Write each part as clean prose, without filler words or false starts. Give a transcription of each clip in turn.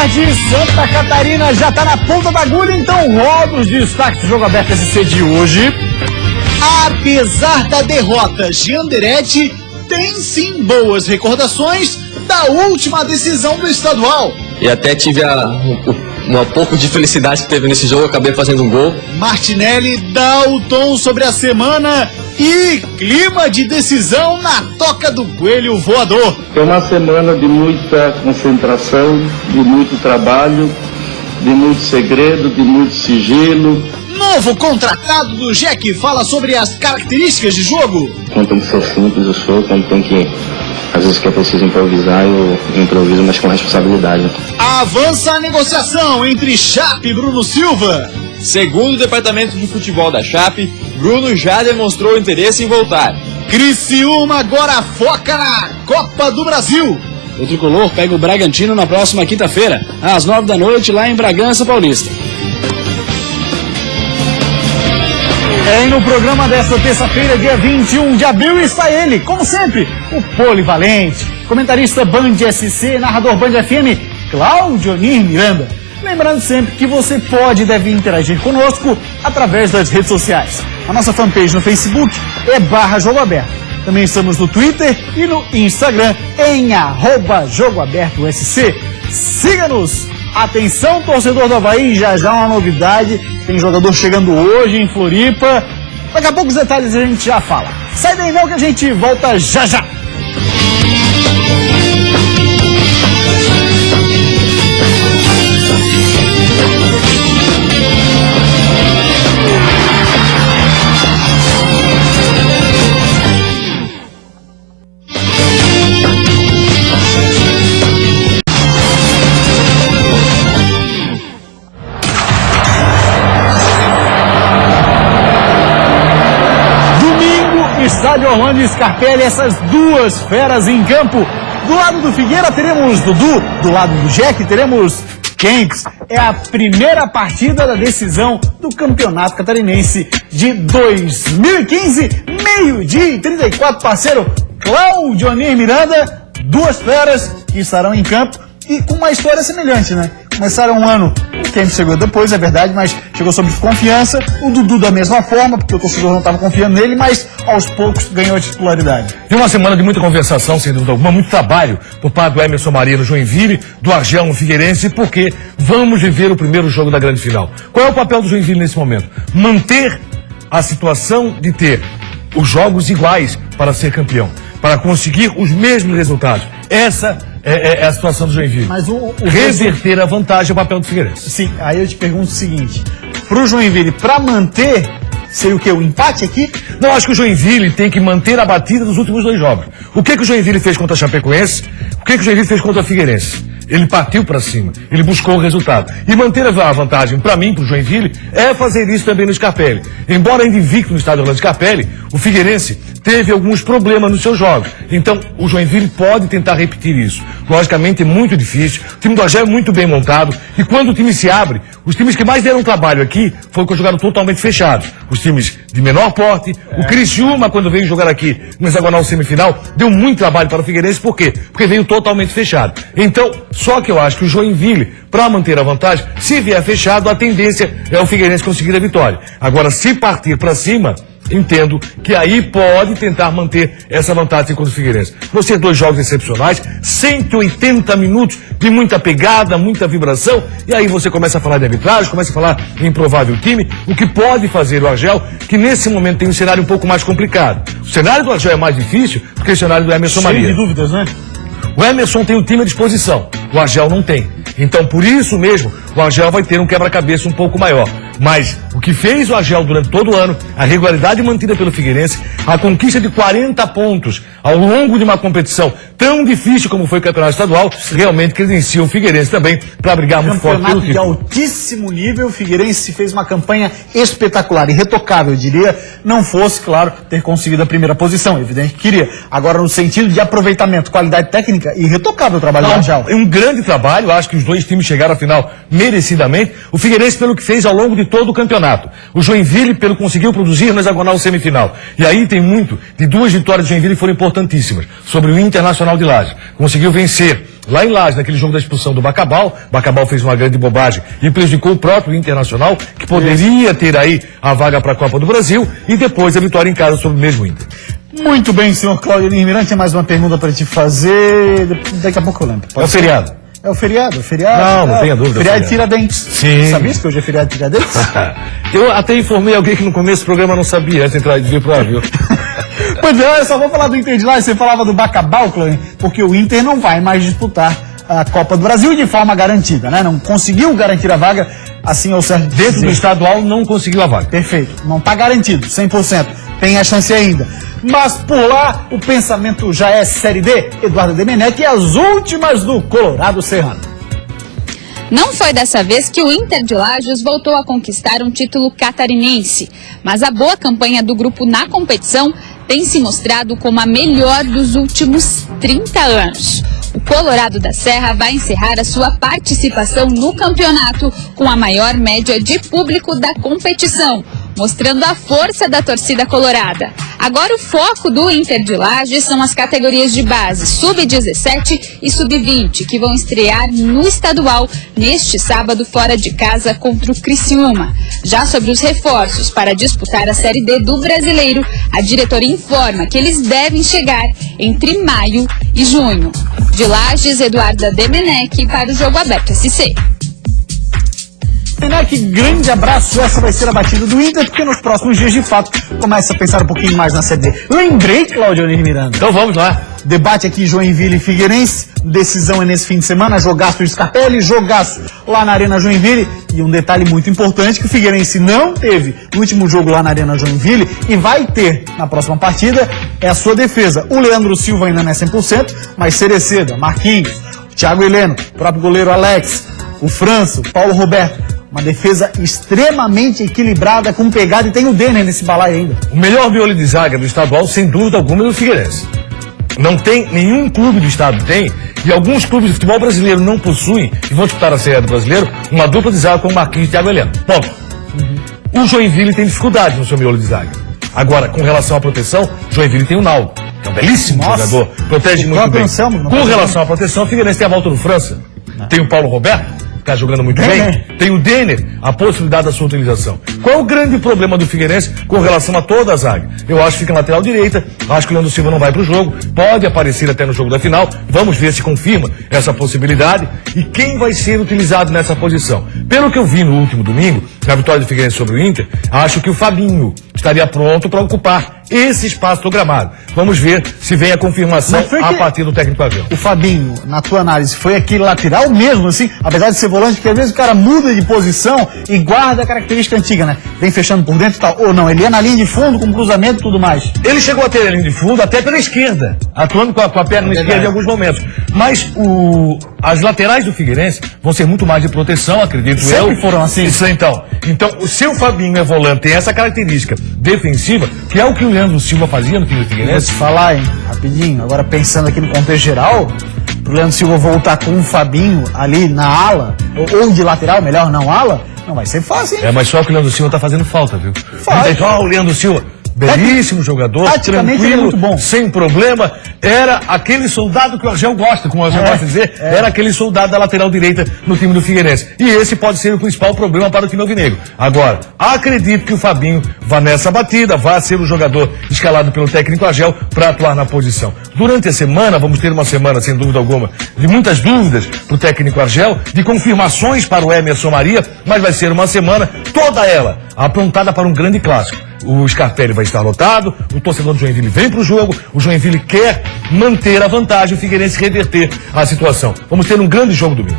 tarde, Santa Catarina já está na ponta da agulha, então roda os destaques do Jogo Aberto SC de hoje. Apesar da derrota, Gianderetti tem sim boas recordações da última decisão do estadual. E até tive um pouco de felicidade que teve nesse jogo, acabei fazendo um gol. Martinelli dá o tom sobre a semana e clima de decisão na toca do coelho voador. É uma semana de muita concentração, de muito trabalho, de muito segredo, de muito sigilo. Novo contratado do Jack fala sobre as características de jogo. Quando tem que ser simples o show, quando tem que, às vezes que é preciso improvisar, eu improviso, mas com responsabilidade. Avança a negociação entre Chape e Bruno Silva. Segundo o departamento de futebol da Chape, Bruno já demonstrou interesse em voltar. Criciúma agora foca na Copa do Brasil. O tricolor pega o Bragantino na próxima quinta-feira, às 9 da noite, lá em Bragança Paulista. E no programa desta terça-feira, dia 21 de abril, está ele, como sempre, o polivalente, comentarista Band SC, narrador Band FM, Claudionir Miranda. Lembrando sempre que você pode e deve interagir conosco através das redes sociais. A nossa fanpage no Facebook é /Jogo Aberto. Também estamos no Twitter e no Instagram em @JogoAbertoSC. Siga-nos! Atenção, torcedor do Avaí, já uma novidade. Tem jogador chegando hoje em Floripa. Daqui a pouco os detalhes a gente já fala. Sai daí não que a gente volta já já. Estádio Orlando Scarpelli, essas duas feras em campo. Do lado do Figueira teremos Dudu, do lado do Jack teremos Kempis. É a primeira partida da decisão do Campeonato Catarinense de 2015, meio-dia e 34, parceiro Claudionir Miranda. Duas feras que estarão em campo e com uma história semelhante, né? Começaram um ano, o Kempis chegou depois, é verdade, mas chegou sob confiança. O Dudu da mesma forma, porque o torcedor não estava confiando nele, mas aos poucos ganhou a titularidade. Foi uma semana de muita conversação, sem dúvida alguma, muito trabalho por parte do Emerson Maria no Joinville, do Argel no Figueirense, porque vamos viver o primeiro jogo da grande final. Qual é o papel do Joinville nesse momento? Manter a situação de ter os jogos iguais para ser campeão, para conseguir os mesmos resultados. Essa é a situação do Joinville. Mas reverter a vantagem é o papel do Figueirense. Sim, aí eu te pergunto o seguinte: pro Joinville, para manter, seria o quê? O empate aqui? Não, acho que o Joinville tem que manter a batida dos últimos dois jogos. O que o Joinville fez contra a Chapecoense? O que o Joinville fez contra a Figueirense? Ele partiu para cima, ele buscou o resultado. E manter a vantagem, para mim, para o Joinville, é fazer isso também no Scarpelli. Embora ainda invicto no estádio Orlando Scarpelli, o Figueirense teve alguns problemas nos seus jogos. Então, o Joinville pode tentar repetir isso. Logicamente, é muito difícil. O time do Argel é muito bem montado. E quando o time se abre, os times que mais deram trabalho aqui foram que jogaram totalmente fechados. Os times de menor porte. O Criciúma, quando veio jogar aqui no hexagonal semifinal, deu muito trabalho para o Figueirense. Por quê? Porque veio totalmente fechado. Então, só que eu acho que o Joinville, para manter a vantagem, se vier fechado, a tendência é o Figueirense conseguir a vitória. Agora, se partir para cima, entendo que aí pode tentar manter essa vantagem contra o Figueirense. Vão ser dois jogos excepcionais, 180 minutos de muita pegada, muita vibração, e aí você começa a falar de arbitragem, começa a falar em improvável time, o que pode fazer o Argel, que nesse momento tem um cenário um pouco mais complicado. O cenário do Argel é mais difícil do que o cenário do Emerson Maria. Cheio de dúvidas, né? O Emerson tem o time à disposição, o Argel não tem. Então, por isso mesmo, o Argel vai ter um quebra-cabeça um pouco maior. Mas o que fez o Argel durante todo o ano, a regularidade mantida pelo Figueirense, a conquista de 40 pontos ao longo de uma competição tão difícil como foi o Campeonato Estadual, realmente credencia o Figueirense também para brigar muito forte pelo título. De altíssimo nível, o Figueirense fez uma campanha espetacular, irretocável, eu diria, não fosse, claro, ter conseguido a primeira posição, evidente que queria. Agora, no sentido de aproveitamento, qualidade técnica, irretocável o trabalho do Argel. É um grande trabalho, acho que os dois times chegaram à final merecidamente. O Figueirense, pelo que fez ao longo de todo o campeonato. O Joinville conseguiu produzir na hexagonal semifinal. E aí tem muito de 2 vitórias do Joinville que foram importantíssimas. Sobre o Internacional de Lages. Conseguiu vencer lá em Lages, naquele jogo da expulsão do Bacabal. Bacabal fez uma grande bobagem e prejudicou o próprio Internacional, que poderia ter aí a vaga para a Copa do Brasil. E depois a vitória em casa sobre o mesmo Inter. Muito bem, senhor Cláudio Miranda, tem mais uma pergunta para te fazer. Daqui a pouco eu lembro. É o feriado. É o feriado, feriado. Não tenha dúvida. Feriado de Tiradentes. Sim. Sabia que hoje é feriado de Tiradentes? Eu até informei alguém que no começo do programa não sabia, antes de entrar e vir pro ar, viu? Pois é, eu só vou falar do Inter de Lages. Você falava do Bacabal, Cláudio, porque o Inter não vai mais disputar a Copa do Brasil de forma garantida, né? Não conseguiu garantir a vaga, assim ao certo. Dentro do estadual não conseguiu a vaga. Perfeito, não está garantido, 100%. Tem a chance ainda. Mas por lá, o pensamento já é Série D. Eduardo Demenech e as últimas do Colorado Serrano. Não foi dessa vez que o Inter de Lages voltou a conquistar um título catarinense, mas a boa campanha do grupo na competição tem se mostrado como a melhor dos últimos 30 anos. O Colorado da Serra vai encerrar a sua participação no campeonato com a maior média de público da competição, mostrando a força da torcida colorada. Agora o foco do Inter de Lages são as categorias de base Sub-17 e Sub-20, que vão estrear no estadual neste sábado fora de casa contra o Criciúma. Já sobre os reforços para disputar a Série D do Brasileiro, a diretoria informa que eles devem chegar entre maio e junho. De Lages, Eduarda Demenech para o Jogo Aberto SC. Que grande abraço, essa vai ser a batida do Inter, porque nos próximos dias, de fato, começa a pensar um pouquinho mais na Série D. Lembrei, Cláudio Miranda. Então vamos lá. Debate aqui Joinville e Figueirense, decisão é nesse fim de semana, jogaço de Scarpelli, jogaço lá na Arena Joinville, e um detalhe muito importante que o Figueirense não teve no último jogo lá na Arena Joinville e vai ter na próxima partida, é a sua defesa. O Leandro Silva ainda não é 100%, mas Cereceda, Marquinhos, Thiago Heleno, o próprio goleiro Alex, o França, o Paulo Roberto. Uma defesa extremamente equilibrada, com pegada, e tem o Denner nesse balaio ainda. O melhor miolo de zaga do estadual, sem dúvida alguma, é do Figueirense. Não tem, nenhum clube do estado tem, e alguns clubes de futebol brasileiro não possuem, e vão disputar a Série do Brasileiro, uma dupla de zaga com o Marquinhos e Thiago Heleno. Ponto. O Joinville tem dificuldade no seu miolo de zaga. Agora, com relação à proteção, Joinville tem o Naldo, que é um belíssimo jogador, protege muito bem. Com relação à proteção, o Figueirense tem a volta do França, tem o Paulo Roberto, está jogando muito bem, tem o Denner, a possibilidade da sua utilização. Qual o grande problema do Figueirense com relação a toda a zaga? Eu acho que fica na lateral direita, acho que o Leandro Silva não vai para o jogo, pode aparecer até no jogo da final, vamos ver se confirma essa possibilidade e quem vai ser utilizado nessa posição. Pelo que eu vi no último domingo, na vitória do Figueirense sobre o Inter, acho que o Fabinho estaria pronto para ocupar esse espaço do gramado. Vamos ver se vem a confirmação a partir do técnico Abel. O Fabinho, na tua análise, foi aquele lateral mesmo, assim, apesar de ser volante, porque às vezes o cara muda de posição e guarda a característica antiga, né? Vem fechando por dentro e tal. Ou não, ele é na linha de fundo, com cruzamento e tudo mais. Ele chegou a ter a linha de fundo até pela esquerda, atuando com a perna esquerda em alguns momentos. Mas as laterais do Figueirense vão ser muito mais de proteção, acredito eu. Sempre foram assim. Isso, então, o seu Fabinho é volante, tem essa característica defensiva, que é o que o Leandro Silva fazia no time do Figueirense. Vou te falar, hein, rapidinho, agora pensando aqui no contexto geral, pro Leandro Silva voltar com o Fabinho ali na ala, ou de lateral, melhor não ala, não vai ser fácil, hein? É, mas só que o Leandro Silva tá fazendo falta, viu? Faz. O Leandro Silva, belíssimo jogador, taticamente ele é muito bom, sem problema, era aquele soldado que o Argel gosta, como o Argel gosta de dizer, era aquele soldado da lateral direita no time do Figueirense. E esse pode ser o principal problema para o time alvinegro. Agora, acredito que o Fabinho vá nessa batida, vá ser o jogador escalado pelo técnico Argel para atuar na posição. Durante a semana, vamos ter uma semana, sem dúvida alguma, de muitas dúvidas para o técnico Argel, de confirmações para o Emerson Maria, mas vai ser uma semana, toda ela, aprontada para um grande clássico. O Scarpelli vai estar lotado, o torcedor do Joinville vem para o jogo, o Joinville quer manter a vantagem, o Figueirense reverter a situação. Vamos ter um grande jogo domingo.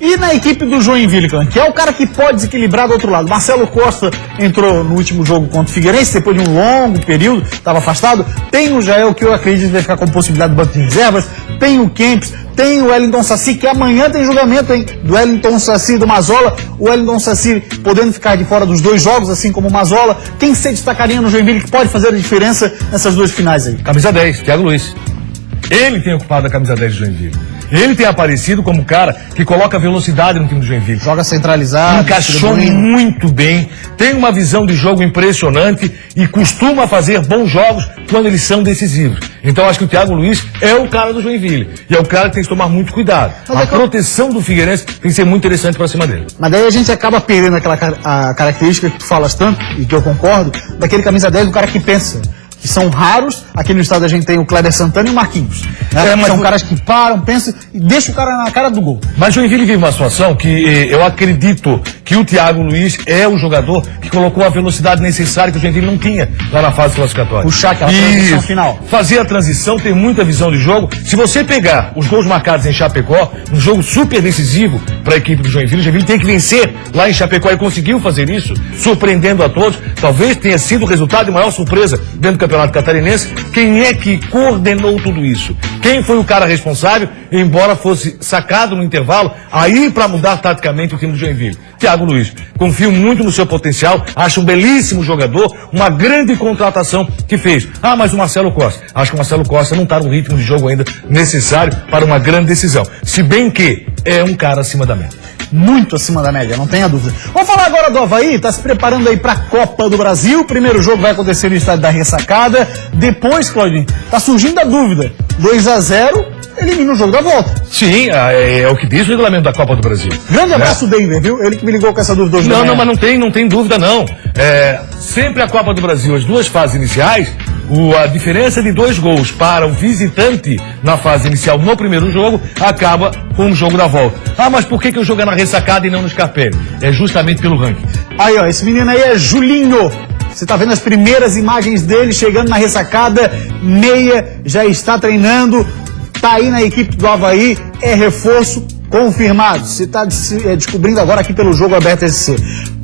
E na equipe do Joinville, que é o cara que pode desequilibrar do outro lado. Marcelo Costa entrou no último jogo contra o Figueirense, depois de um longo período, estava afastado. Tem o Jael, que eu acredito que vai ficar com possibilidade do banco de reservas. Tem o Kempis, tem o Wellington Saci, que amanhã tem julgamento, hein? Do Wellington Saci e do Mazola. O Wellington Saci podendo ficar de fora dos dois jogos, assim como o Mazola. Quem se destacaria no Joinville que pode fazer a diferença nessas duas finais aí? Camisa 10, Thiago Luiz. Ele tem ocupado a camisa 10 do Joinville. Ele tem aparecido como um cara que coloca velocidade no time do Joinville. Joga centralizado. Encaixou muito bem, tem uma visão de jogo impressionante e costuma fazer bons jogos quando eles são decisivos. Então acho que o Thiago Luiz é o cara do Joinville. E é o cara que tem que tomar muito cuidado. A proteção do Figueirense tem que ser muito interessante pra cima dele. Mas daí a gente acaba perdendo aquela a característica que tu falas tanto, e que eu concordo, daquele camisa 10 do cara que pensa. Que são raros. Aqui no estado a gente tem o Kleber Santana e o Marquinhos. Né? São caras que param, pensam e deixam o cara na cara do gol. Mas o Joinville vive uma situação que eu acredito que o Thiago Luiz é o jogador que colocou a velocidade necessária que o Joinville não tinha lá na fase classificatória. Puxar aquela transição final. Fazer a transição, ter muita visão de jogo. Se você pegar os gols marcados em Chapecó, um jogo super decisivo para a equipe do Joinville, o Joinville tem que vencer lá em Chapecó e conseguiu fazer isso, surpreendendo a todos. Talvez tenha sido o resultado de maior surpresa dentro do Campeonato Catarinense. Quem é que coordenou tudo isso? Quem foi o cara responsável, embora fosse sacado no intervalo, aí para mudar taticamente o time do Joinville? Thiago Luiz. Confio muito no seu potencial, acho um belíssimo jogador, uma grande contratação que fez. Ah, mas o Marcelo Costa. Acho que o Marcelo Costa não está no ritmo de jogo ainda necessário para uma grande decisão. Se bem que é um cara acima da média. Muito acima da média, não tenha dúvida. Vamos falar agora do Avaí, tá se preparando aí pra Copa do Brasil. O primeiro jogo vai acontecer no estádio da Ressacada. Depois, Claudinho, tá surgindo a dúvida. 2-0, elimina o jogo da volta. Sim, é o que diz o regulamento da Copa do Brasil. Grande abraço, Denver, viu? Ele que me ligou com essa dúvida hoje. Não, mas não tem dúvida não. Sempre a Copa do Brasil, as duas fases iniciais, a diferença de 2 gols para o visitante na fase inicial no primeiro jogo acaba com o jogo da volta. Ah, mas por que o jogo é na Ressacada e não no Scarpelli? É justamente pelo ranking. Aí, ó, esse menino aí é Julinho. Você tá vendo as primeiras imagens dele chegando na Ressacada, meia, já está treinando, tá aí na equipe do Avaí, é reforço confirmado. Você tá descobrindo agora aqui pelo Jogo Aberto SC.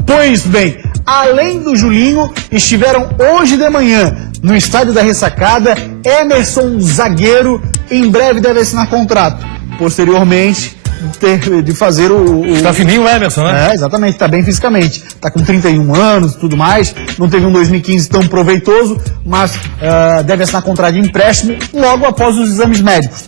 Pois bem, além do Julinho, estiveram hoje de manhã no estádio da Ressacada, Emerson, zagueiro, em breve deve assinar contrato. Posteriormente, de fazer Tá fininho o Emerson, né? Exatamente, tá bem fisicamente. Tá com 31 anos e tudo mais, não teve um 2015 tão proveitoso, mas deve assinar contrato de empréstimo logo após os exames médicos.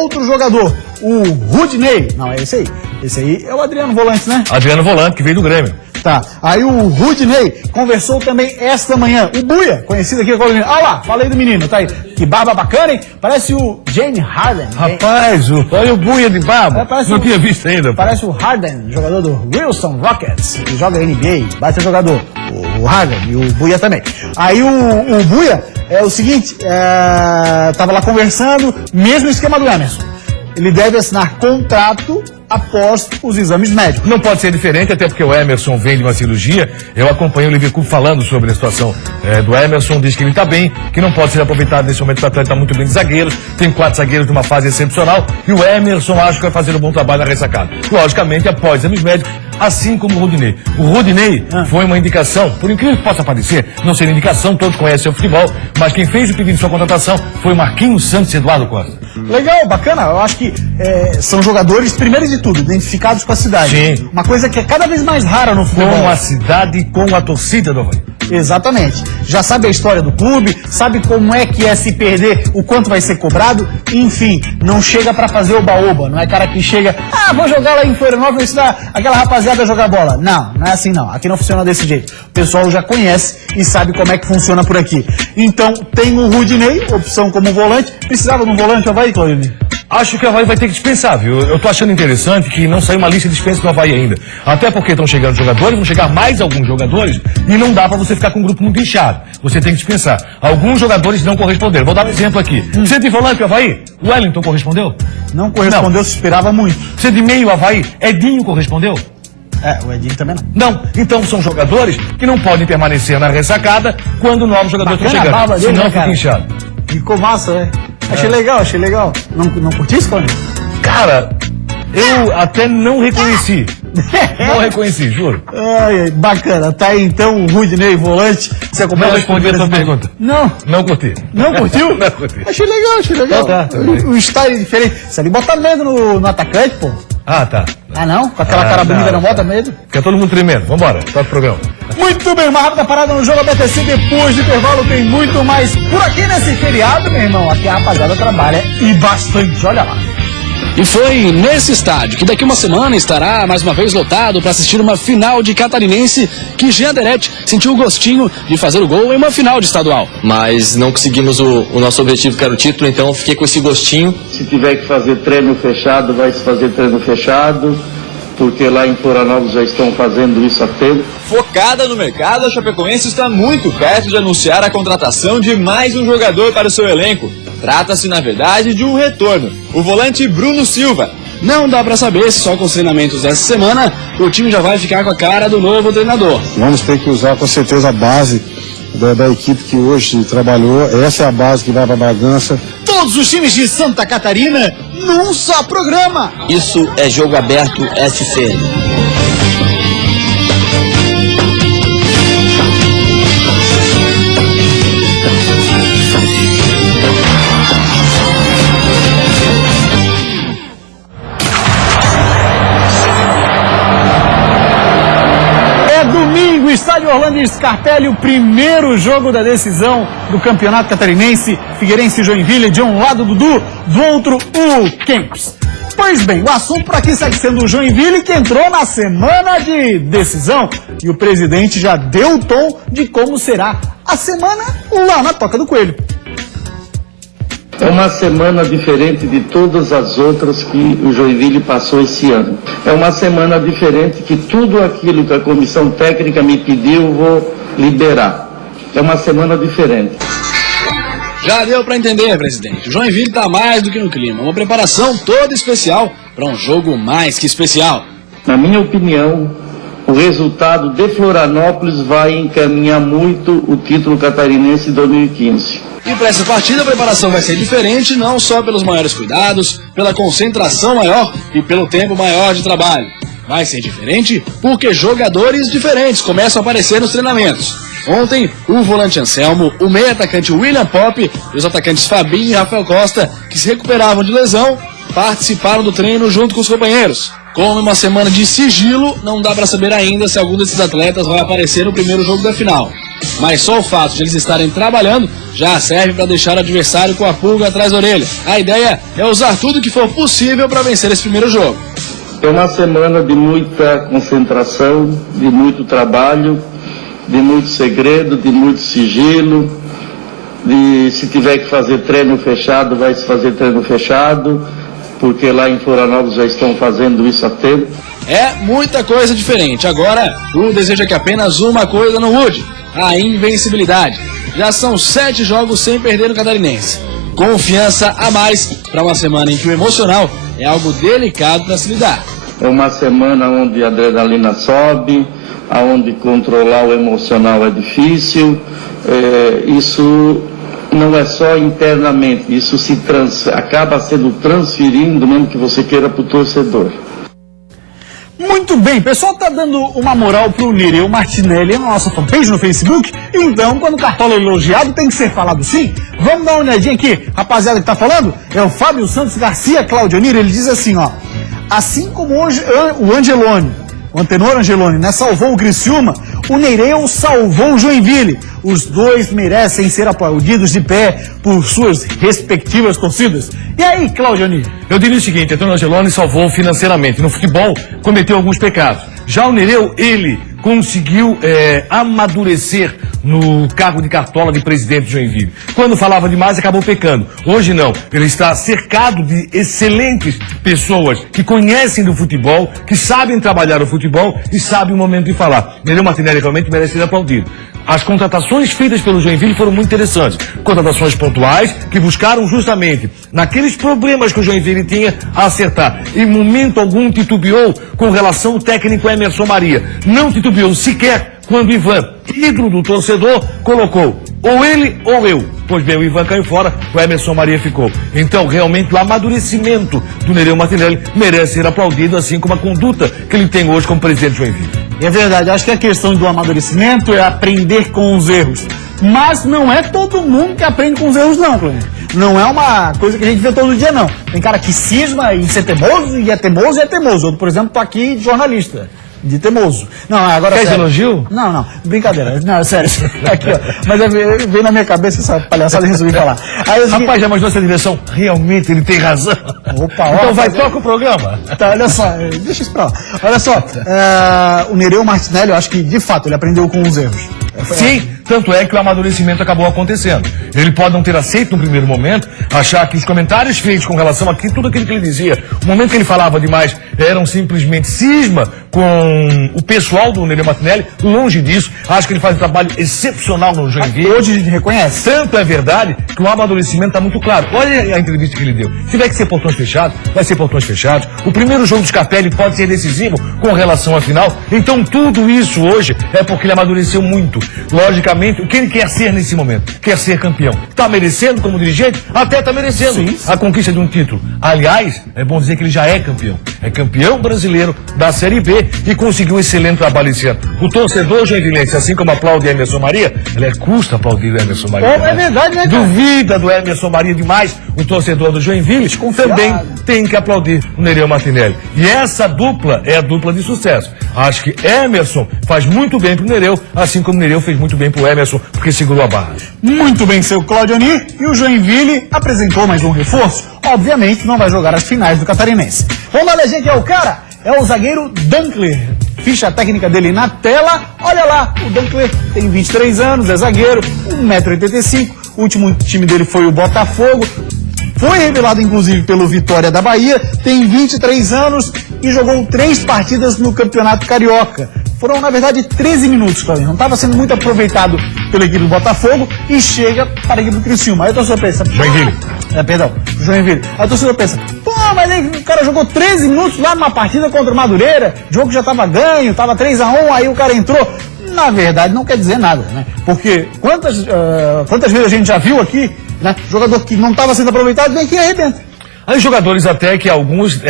Outro jogador, o Rudinei, não, é esse aí. Esse aí é o Adriano Volante, né? Adriano Volante, que veio do Grêmio. Tá, aí o Rudinei conversou também esta manhã, o Buia, conhecido aqui agora. Olha lá, falei do menino, tá aí. Que barba bacana, hein? Parece o James Harden. Rapaz, olha o Buia de barba. Não tinha visto ainda. Parece o Harden, jogador do Wilson Rockets, que joga NBA, baita jogador. O Harden e o Buia também. Aí o Buia, é o seguinte, tava lá conversando, mesmo esquema do Emerson. Ele deve assinar contrato após os exames médicos. Não pode ser diferente, até porque o Emerson vem de uma cirurgia. Eu acompanho o Liverpool falando sobre a situação do Emerson, diz que ele está bem, que não pode ser aproveitado nesse momento, o Atlético está muito bem de zagueiros, tem 4 zagueiros de uma fase excepcional, e o Emerson acho que vai fazer um bom trabalho na Ressacada. Logicamente, após exames médicos, assim como o Rudinei. O Rudinei foi uma indicação, por incrível que possa parecer, não ser indicação, todos conhecem o futebol, mas quem fez o pedido de sua contratação foi o Marquinhos Santos Eduardo Costa. Legal, bacana, eu acho que são jogadores, primeiro de tudo, identificados com a cidade. Sim. Uma coisa que é cada vez mais rara no futebol. Com a cidade e com a torcida do Avaí. Exatamente. Já sabe a história do clube, sabe como é que é se perder, o quanto vai ser cobrado, enfim, não chega pra fazer oba-oba, não é cara que chega, vou jogar lá em Florianópolis, ensinar aquela rapaziada a jogar bola. Não, não é assim não, aqui não funciona desse jeito. O pessoal já conhece e sabe como é que funciona por aqui. Então, tem o Rudinei, opção como volante, precisava de um volante, Avaí, Claudinei? Acho que o Avaí vai ter que dispensar, viu? Eu tô achando interessante que não saiu uma lista de dispensa do Avaí ainda. Até porque estão chegando jogadores, vão chegar mais alguns jogadores, e não dá pra você ficar com um grupo muito inchado. Você tem que dispensar. Alguns jogadores não corresponderam. Vou dar um exemplo aqui. Você de volante, o Avaí? O Wellington correspondeu? Não correspondeu, se esperava muito. Você de meio, Avaí? Edinho correspondeu? O Edinho também não. Não. Então são jogadores que não podem permanecer na Ressacada quando novos jogadores estão chegando. Senão fica inchado. Ficou massa, né? Achei legal. Não curtisse, Cone? Cara, eu até não reconheci. Não reconheci, juro. Bacana. Tá aí então o Rudinei, volante. Você acompanha? Não respondi a sua pergunta. Não curti. Não curtiu? Não curti. Achei legal. Tá. O style é diferente. Você ali bota medo no atacante, pô. Tá. Não? Com aquela cara bonita não bota medo? Fica todo mundo tremendo. Vambora, toca o programa. Muito bem, uma rápida parada no Jogo BTC. Depois do intervalo tem muito mais por aqui nesse feriado, meu irmão. Aqui a rapaziada trabalha e bastante. Olha lá. E foi nesse estádio, que daqui uma semana estará mais uma vez lotado para assistir uma final de Catarinense, que Jean Anderetti sentiu o gostinho de fazer o gol em uma final de estadual. Mas não conseguimos o nosso objetivo, que era o título, então fiquei com esse gostinho. Se tiver que fazer treino fechado, vai se fazer treino fechado, porque lá em Florianópolis já estão fazendo isso há tempo. Focada no mercado, a Chapecoense está muito perto de anunciar a contratação de mais um jogador para o seu elenco. Trata-se, na verdade, de um retorno, o volante Bruno Silva. Não dá para saber se só com os treinamentos dessa semana o time já vai ficar com a cara do novo treinador. Vamos ter que usar com certeza a base da equipe que hoje trabalhou. Essa é a base que vai para Bragança. Todos os times de Santa Catarina num só programa. Isso é Jogo Aberto SC. Estádio Orlando Scarpelli, o primeiro jogo da decisão do Campeonato Catarinense. Figueirense e Joinville, de um lado Dudu, do outro o Kempis. Pois bem, o assunto por aqui segue sendo o Joinville, que entrou na semana de decisão. E o presidente já deu o tom de como será a semana lá na Toca do Coelho. É uma semana diferente de todas as outras que o Joinville passou esse ano. É uma semana diferente que tudo aquilo que a comissão técnica me pediu, eu vou liberar. É uma semana diferente. Já deu para entender, presidente. O Joinville está mais do que no clima. Uma preparação toda especial para um jogo mais que especial. Na minha opinião, o resultado de Florianópolis vai encaminhar muito o título catarinense 2015. E para essa partida a preparação vai ser diferente, não só pelos maiores cuidados, pela concentração maior e pelo tempo maior de trabalho. Vai ser diferente porque jogadores diferentes começam a aparecer nos treinamentos. Ontem, o volante Anselmo, o meio-atacante William Pop e os atacantes Fabinho e Rafael Costa, que se recuperavam de lesão, participaram do treino junto com os companheiros. Como uma semana de sigilo, não dá para saber ainda se algum desses atletas vai aparecer no primeiro jogo da final. Mas só o fato de eles estarem trabalhando já serve para deixar o adversário com a pulga atrás da orelha. A ideia é usar tudo que for possível para vencer esse primeiro jogo. É uma semana de muita concentração, de muito trabalho, de muito segredo, de muito sigilo. Se tiver que fazer treino fechado, vai se fazer treino fechado, porque lá em Florianópolis já estão fazendo isso há tempo. É muita coisa diferente. Agora, o desejo é que apenas uma coisa não mude: a invencibilidade. Já são 7 jogos sem perder no Catarinense. Confiança a mais para uma semana em que o emocional é algo delicado para se lidar. É uma semana onde a adrenalina sobe, onde controlar o emocional é difícil. Isso não é só internamente, isso acaba sendo transferindo, mesmo que você queira, para o torcedor. Muito bem, o pessoal tá dando uma moral pro Nereu Martinelli na nossa fanpage no Facebook. Então, quando o Cartola é elogiado, tem que ser falado sim. Vamos dar uma olhadinha aqui, rapaziada que tá falando? É o Fábio Santos Garcia Claudionir, ele diz assim, ó: assim como hoje o Angeloni, o Antenor Angeloni, né, salvou o Criciúma, o Nereu salvou o Joinville. Os dois merecem ser aplaudidos de pé por suas respectivas torcidas. E aí, Claudionir? Eu diria o seguinte: Antenor Angeloni salvou financeiramente. No futebol, cometeu alguns pecados. Já o Nereu, ele conseguiu amadurecer no cargo de cartola de presidente de Joinville. Quando falava demais, acabou pecando. Hoje não. Ele está cercado de excelentes pessoas que conhecem do futebol, que sabem trabalhar o futebol e sabem o momento de falar. Nereu Martinelli realmente merece ser aplaudido. As contratações feitas pelo Joinville foram muito interessantes. Contratações pontuais que buscaram justamente naqueles problemas que o Joinville tinha a acertar. Em momento algum titubeou com relação ao técnico Emerson Maria. Não titubeou sequer quando o Ivan, ídolo do torcedor, colocou ou ele ou eu. Pois bem, o Ivan caiu fora, o Emerson Maria ficou. Então, realmente, o amadurecimento do Nereu Martinelli merece ser aplaudido, assim como a conduta que ele tem hoje como presidente de Joinville. É verdade, acho que a questão do amadurecimento é aprender com os erros. Mas não é todo mundo que aprende com os erros, não, Cleber. Não é uma coisa que a gente vê todo dia, não. Tem cara que cisma em ser teimoso, e é teimoso, e é teimoso. Eu, por exemplo, tô aqui de jornalista. de teimoso. Não, agora Quer sério. elogio? Não, brincadeira. Não, sério. Aqui, ó. Mas veio na minha cabeça essa palhaçada e resolvi falar. Aí, Rapaz, já imaginou essa direção? Realmente ele tem razão. Opa, então vai, fazer... toca o programa. Tá, olha só, deixa isso pra lá. Olha só, o Nereu Martinelli, eu acho que de fato ele aprendeu com os erros. Sim, tanto é que o amadurecimento acabou acontecendo. Ele pode não ter aceito no primeiro momento, achar que os comentários feitos com relação a tudo aquilo que ele dizia, o momento que ele falava demais, eram simplesmente cisma com o pessoal do Nereu Martinelli. Longe disso, acho que ele faz um trabalho excepcional no Joinville. Hoje a gente reconhece. Tanto é verdade que o amadurecimento está muito claro. Olha a entrevista que ele deu. Se tiver que ser portões fechados, vai ser portões fechados. O primeiro jogo do Scarpelli pode ser decisivo com relação à final. Então tudo isso hoje é porque ele amadureceu muito. Logicamente, o que ele quer ser nesse momento? Quer ser campeão. Está merecendo como dirigente? Até está merecendo. Sim. A conquista de um título. Aliás, é bom dizer que ele já é campeão. É campeão brasileiro da Série B e conseguiu um excelente trabalho esse ano. O torcedor joinvilense, assim como aplaude Emerson Maria, custa aplaudir o Emerson Maria. É verdade, né, cara? Duvida do Emerson Maria demais, o torcedor do Joinville também tem que aplaudir o Nereu Martinelli. E essa dupla é a dupla de sucesso. Acho que Emerson faz muito bem pro Nereu, assim como o Nereu fez muito bem pro Emerson, porque segurou a barra. Muito bem, seu Claudioni. E o Joinville apresentou mais um reforço. Obviamente não vai jogar as finais do Catarinense. Vamos dar legenda que é o cara? É o zagueiro Dankler. Ficha técnica dele na tela. Olha lá, o Dankler tem 23 anos, é zagueiro, 1,85 m. O último time dele foi o Botafogo. Foi revelado, inclusive, pelo Vitória da Bahia. Tem 23 anos e jogou 3 partidas no Campeonato Carioca. Foram, na verdade, 13 minutos, Claudinho. Não estava sendo muito aproveitado pela equipe do Botafogo e chega para a equipe do Criciúma. Aí a torcida pensa... Joinville. Joinville. Aí a torcida pensa... Pô, mas aí o cara jogou 13 minutos lá numa partida contra o Madureira. O jogo já estava ganho, estava 3-1, aí o cara entrou... Na verdade, não quer dizer nada, né? Porque quantas vezes a gente já viu aqui, né? Jogador que não estava sendo aproveitado, vem aqui e arrebenta. Aí jogadores até que alguns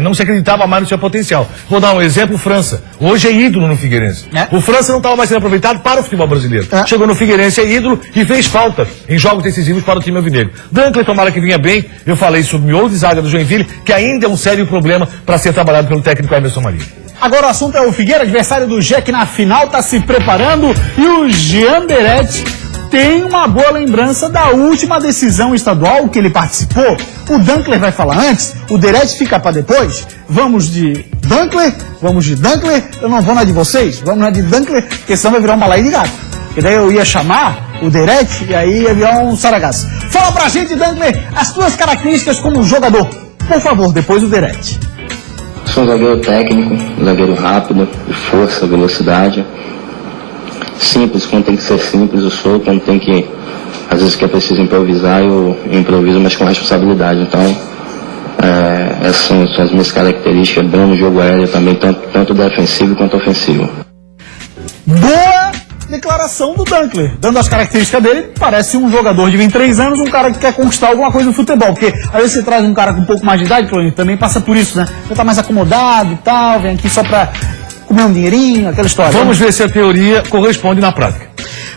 não se acreditavam mais no seu potencial. Vou dar um exemplo, o França. Hoje é ídolo no Figueirense. O França não estava mais sendo aproveitado para o futebol brasileiro. Chegou no Figueirense, é ídolo e fez falta em jogos decisivos para o time alvinegro. Dankler, tomara que vinha bem. Eu falei sobre o miolo de zaga do Joinville, que ainda é um sério problema para ser trabalhado pelo técnico Emerson Maria. Agora o assunto é o Figueira, adversário do Jack na final, está se preparando e o Gianderetti tem uma boa lembrança da última decisão estadual que ele participou. O Dankler vai falar antes, o Deretti fica para depois. Vamos de Dankler, eu não vou na de vocês, vamos na de Dankler, porque senão vai virar um balaio de gato. Porque daí eu ia chamar o Deretti e aí ia virar um saragaço. Fala pra gente, Dankler, as tuas características como jogador. Por favor, depois o Deretti. Sou um zagueiro técnico, um zagueiro rápido, de força, velocidade. Simples, quando tem que ser simples, eu sou. Quando tem que, às vezes que é preciso improvisar, eu improviso, mas com responsabilidade. Então, essas são as minhas características, bem no jogo aéreo também, tanto defensivo quanto ofensivo. Boa declaração do Dankler. Dando as características dele, parece um jogador de 23 anos, um cara que quer conquistar alguma coisa no futebol. Porque às vezes você traz um cara com um pouco mais de idade, também passa por isso, né? Já tá mais acomodado e tal, vem aqui só pra comer um dinheirinho, aquela história. Vamos ver se a teoria corresponde na prática.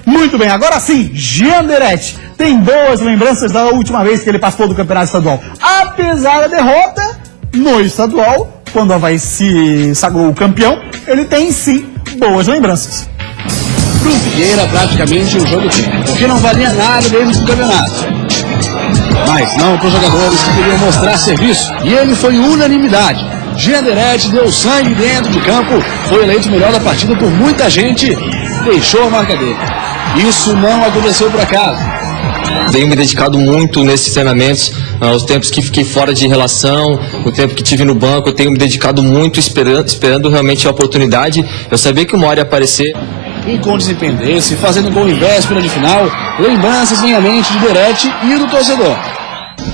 Muito bem, agora sim, Gianderetti tem boas lembranças da última vez que ele participou do Campeonato Estadual. Apesar da derrota no estadual, quando o Avaí se sagrou campeão, ele tem sim boas lembranças. Pro Figueira, praticamente um jogo típico, porque não valia nada dentro do campeonato. Mas não para os jogadores que queriam mostrar serviço, e ele foi unanimidade. Gianderetti deu sangue dentro de campo, foi eleito o melhor da partida por muita gente, deixou a marca dele. Isso não aconteceu por acaso. Tenho me dedicado muito nesses treinamentos, os tempos que fiquei fora de relação, o tempo que tive no banco, eu tenho me dedicado muito esperando realmente a oportunidade. Eu sabia que uma hora ia aparecer. E com desempenho desse, fazendo gol em véspera de final, lembranças vêm à mente de Deretti e do torcedor.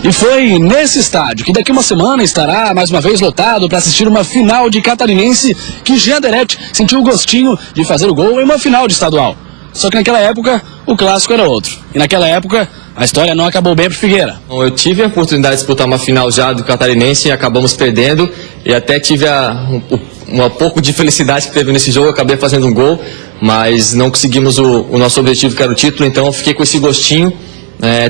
E foi nesse estádio, que daqui uma semana estará mais uma vez lotado para assistir uma final de Catarinense, que Gianderetti sentiu o gostinho de fazer o gol em uma final de estadual. Só que naquela época, o clássico era outro. E naquela época, a história não acabou bem pro Figueira. Eu tive a oportunidade de disputar uma final já do Catarinense e acabamos perdendo. E até tive um pouco de felicidade que teve nesse jogo, eu acabei fazendo um gol, mas não conseguimos o nosso objetivo, que era o título, então eu fiquei com esse gostinho.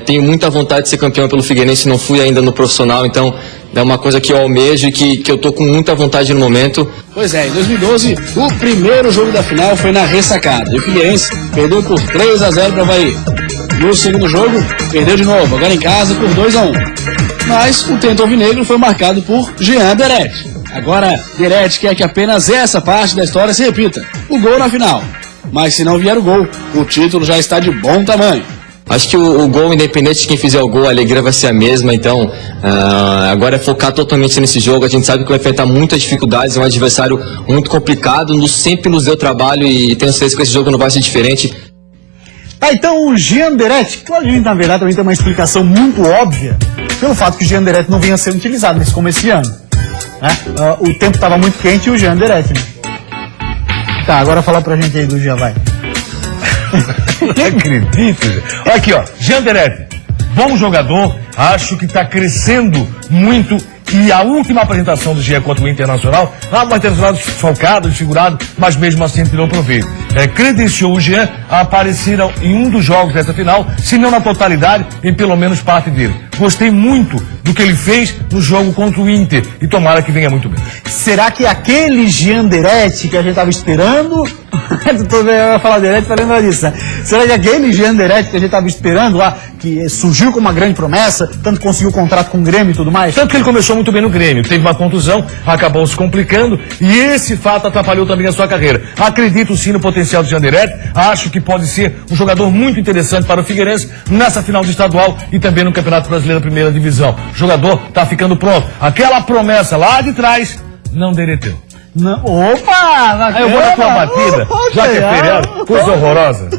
Tenho muita vontade de ser campeão pelo Figueirense, não fui ainda no profissional, então é uma coisa que eu almejo e que eu tô com muita vontade no momento. Pois é, em 2012, o primeiro jogo da final foi na ressacada. E o Figueirense perdeu por 3-0 para o Avaí. No segundo jogo, perdeu de novo, agora em casa por 2-1. Mas o tento alvinegro foi marcado por Jean Deret. Agora, Deret quer que apenas essa parte da história se repita, o gol na final. Mas se não vier o gol, o título já está de bom tamanho. Acho que o gol, independente de quem fizer o gol, a alegria vai ser a mesma, então agora é focar totalmente nesse jogo. A gente sabe que vai enfrentar muitas dificuldades, é um adversário muito complicado, sempre nos deu trabalho e tenho certeza que esse jogo não vai ser diferente. Tá, então o Jean Deret, Claudinho, na verdade, também tem uma explicação muito óbvia pelo fato que o Jean Deret não vinha sendo utilizado nesse começo de ano. Né? O tempo estava muito quente e o Jean Deret, né? Tá, agora fala pra gente aí do Jean, vai. Não acredito. Aqui, ó, Jean Deret, bom jogador, acho que está crescendo muito. E a última apresentação do Jean contra o Internacional, lá no Internacional desfalcado, desfigurado, mas mesmo assim tirou proveito. Credenciou o Jean a aparecer em um dos jogos dessa final, se não na totalidade, em pelo menos parte dele. Gostei muito do que ele fez no jogo contra o Inter e tomara que venha muito bem. Será que aquele Jean Deret que a gente estava esperando... Eu ia falar Deret para lembrar disso, né? Será que aquele Jean Deret que a gente estava esperando lá, que surgiu como uma grande promessa, tanto conseguiu o contrato com o Grêmio e tudo mais? Tanto que ele começou muito bem no Grêmio, teve uma contusão, acabou se complicando e esse fato atrapalhou também a sua carreira. Acredito sim no potencial do Jean Deret, acho que pode ser um jogador muito interessante para o Figueirense nessa final do estadual e também no Campeonato Brasileiro da Primeira Divisão. O jogador está ficando pronto. Aquela promessa lá de trás não dereteu. Não, opa! Eu vou na tua batida, já que é feriado, coisa horrorosa.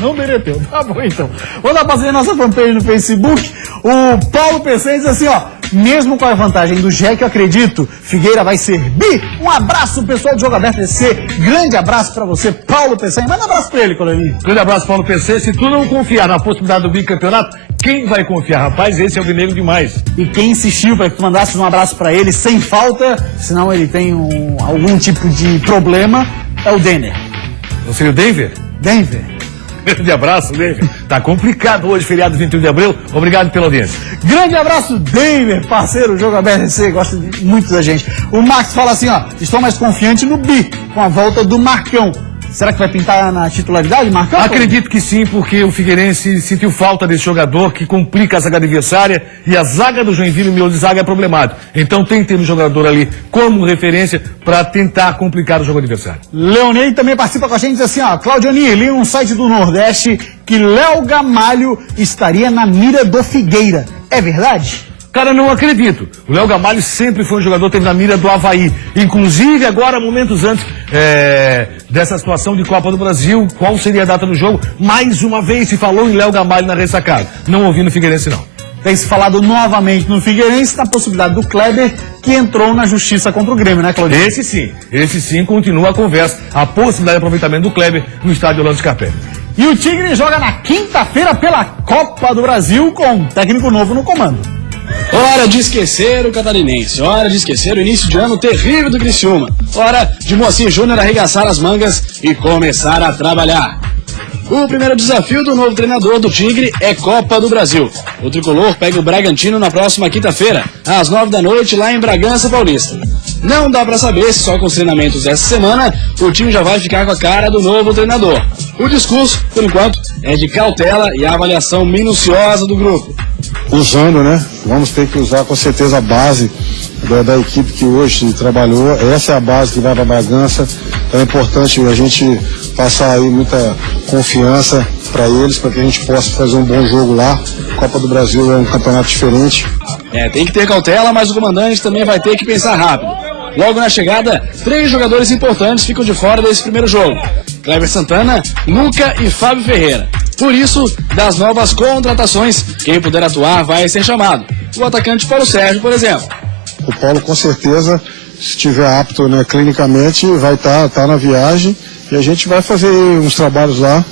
Não mereceu, tá bom então. Vou dar pra fazer nossa fanpage no Facebook. O Paulo PC diz assim, ó, mesmo com a vantagem do Jack, eu acredito, Figueira vai ser bi. Um abraço, pessoal do Jogo Aberto PC. Grande abraço pra você, Paulo PC. Manda um abraço pra ele, Coloninho. Grande abraço, Paulo PC. Se tu não confiar na possibilidade do bicampeonato, quem vai confiar? Rapaz, esse é o vinegro demais. E quem insistiu para que tu mandasses um abraço pra ele sem falta, senão ele tem algum tipo de problema, é o Denner. Não seria o Denver? Denver. Grande abraço, Denver. Tá complicado hoje, feriado 21 de abril. Obrigado pela audiência. Grande abraço, Denver, parceiro, Jogo Aberto SC, gosta muito da gente. O Max fala assim, ó, estou mais confiante no bi, com a volta do Marcão. Será que vai pintar na titularidade, Marcão? Acredito que sim, porque o Figueirense sentiu falta desse jogador que complica a zaga adversária e a zaga do Joinville, o miolo de zaga é problemático. Então tem que ter um jogador ali como referência para tentar complicar o jogo adversário. Leonei também participa com a gente, diz assim, ó, Claudioni, li um site do Nordeste que Léo Gamalho estaria na mira do Figueira. É verdade? Cara, não acredito. O Léo Gamalho sempre foi um jogador que teve na mira do Avaí. Inclusive, agora, momentos antes dessa situação de Copa do Brasil, qual seria a data do jogo? Mais uma vez se falou em Léo Gamalho na ressacada. Não ouvi no Figueirense, não. Tem se falado novamente no Figueirense na possibilidade do Kleber, que entrou na justiça contra o Grêmio, né, Claudinho? Esse sim continua a conversa. A possibilidade de aproveitamento do Kleber no estádio Orlando Scarpelli. E o Tigre joga na quinta-feira pela Copa do Brasil com um técnico novo no comando. Hora de esquecer o catarinense, hora de esquecer o início de ano terrível do Criciúma, hora de Moacir Júnior arregaçar as mangas e começar a trabalhar. O primeiro desafio do novo treinador do Tigre é Copa do Brasil. O tricolor pega o Bragantino na próxima quinta-feira, às 9 da noite, lá em Bragança Paulista. Não dá pra saber se só com os treinamentos dessa semana o time já vai ficar com a cara do novo treinador. O discurso, por enquanto, é de cautela e avaliação minuciosa do grupo. Usando, né? Vamos ter que usar com certeza a base da equipe que hoje trabalhou. Essa é a base que vai para Bragança. Então é importante a gente passar aí muita confiança para eles, para que a gente possa fazer um bom jogo lá. Copa do Brasil é um campeonato diferente. Tem que ter cautela, mas o comandante também vai ter que pensar rápido. Logo na chegada, 3 jogadores importantes ficam de fora desse primeiro jogo: Kleber Santana, Luca e Fábio Ferreira. Por isso, das novas contratações, quem puder atuar vai ser chamado. O atacante Paulo Sérgio, por exemplo. O Paulo, com certeza, se estiver apto, né, clinicamente, vai estar na viagem e a gente vai fazer uns trabalhos lá,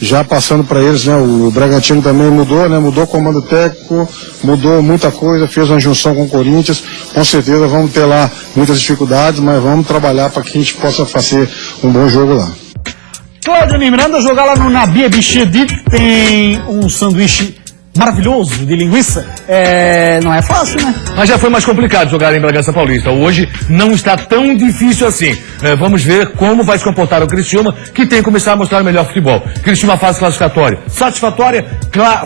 já passando para eles, né? O Bragantino também mudou, né? Mudou o comando técnico, mudou muita coisa, fez uma junção com o Corinthians. Com certeza vamos ter lá muitas dificuldades, mas vamos trabalhar para que a gente possa fazer um bom jogo lá. Cláudio Miranda jogar lá no Nabia Bichedit, tem um sanduíche maravilhoso de linguiça, não é fácil, né? Mas já foi mais complicado jogar em Bragança Paulista. Hoje não está tão difícil assim. Vamos ver como vai se comportar o Criciúma, que tem que começar a mostrar o melhor futebol. Criciúma fase classificatória satisfatória,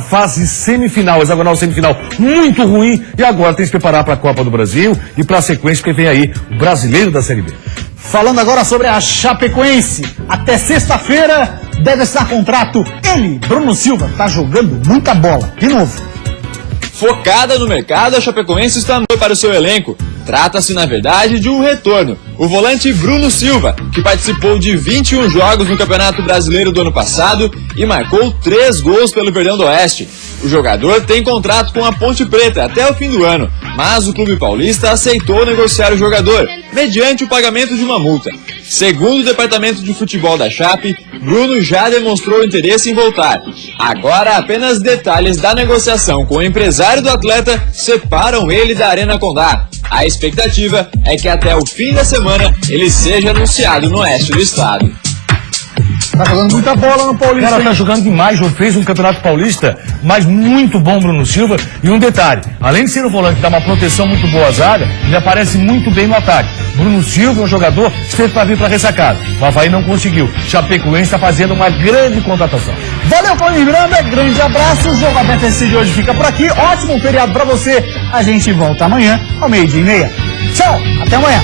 fase semifinal, hexagonal semifinal muito ruim, e agora tem que se preparar para a Copa do Brasil e para a sequência que vem aí, o Brasileiro da Série B. Falando agora sobre a Chapecoense, até sexta-feira deve assinar contrato. Ele, Bruno Silva, tá jogando muita bola, de novo. Focada no mercado, a Chapecoense está para o seu elenco. Trata-se, na verdade, de um retorno. O volante Bruno Silva, que participou de 21 jogos no Campeonato Brasileiro do ano passado e marcou 3 gols pelo Verdão do Oeste. O jogador tem contrato com a Ponte Preta até o fim do ano, mas o clube paulista aceitou negociar o jogador, mediante o pagamento de uma multa. Segundo o departamento de futebol da Chape, Bruno já demonstrou interesse em voltar. Agora, apenas detalhes da negociação com o empresário do atleta separam ele da Arena Condá. A expectativa é que até o fim da semana ele seja anunciado no oeste do estado. Tá jogando muita bola no Paulista. Cara, tá jogando demais, fez um Campeonato Paulista, mas muito bom Bruno Silva. E um detalhe, além de ser um volante que dá uma proteção muito boa à zaga, ele aparece muito bem no ataque. Bruno Silva é um jogador que esteve para vir para ressacada. O Avaí não conseguiu. Chapecoense está fazendo uma grande contratação. Valeu, Paulinho Miranda, grande abraço. O Jogo Aberto SC de hoje fica por aqui. Ótimo feriado para você. A gente volta amanhã ao 12:30. Tchau, até amanhã.